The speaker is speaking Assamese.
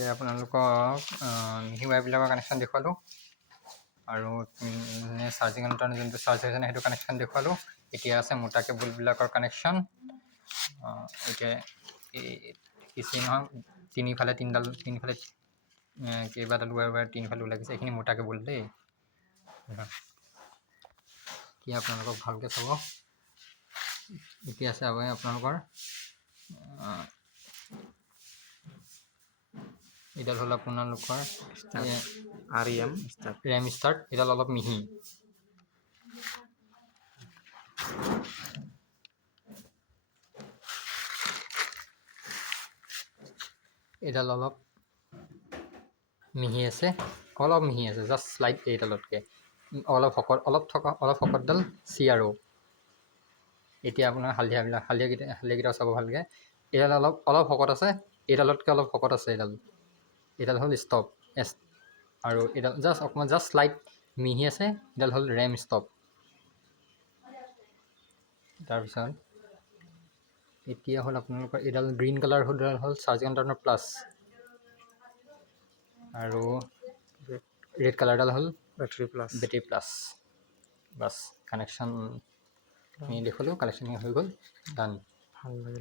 এই আপোনালোকক মিহি ৱায়াৰবিলাকৰ কানেকশ্যন দেখুৱালোঁ আৰু চাৰ্জিং এডাপ্টাৰ যোনটো চাৰ্জ হৈছে সেইটো কানেকশ্যন দেখুৱালোঁ। এতিয়া আছে মোটা কেবুলবিলাকৰ কানেকশ্যন। এতিয়া বেছি নহয়, তিনিফালে কেইবাডাল ৱায়াৰ তিনিফালে লাগিছে। এইখিনি মোটা কেবুল দেই। কি আপোনালোকক ভালকৈ চাব। এতিয়া আছে আপোনালোকৰ এডাল হ'ল আপোনালোকৰ ৰেম ষ্টাৰ্ট। এডাল অলপ মিহি। এডাল অলপ মিহি আছে, জাষ্ট শ্লাইড এইডালতকৈ অলপ শকতডাল চি আৰু এতিয়া আপোনাৰ হালধীয়াকেইটা চাব ভালকৈ। এইডাল অলপ শকত আছে, এইডালতকৈ অলপ শকত আছে। এইডাল হ'ল ষ্টপ আৰু এইডাল অকণমান শ্লাইড মিহি আছে। এইডাল হ'ল ৰেম ষ্টপ। তাৰপিছত এতিয়া হ'ল আপোনালোকৰ এইডাল গ্ৰীণ কালাৰ হ'ল চাৰ্জিং এডাপ্টাৰ প্লাছ আৰু ৰেড কালাৰডাল হ'ল বেটাৰী প্লাছ। বাছ কানেকশ্যন দেখুৱালোঁ, কানেকশ্যন হৈ গ'ল, ডান।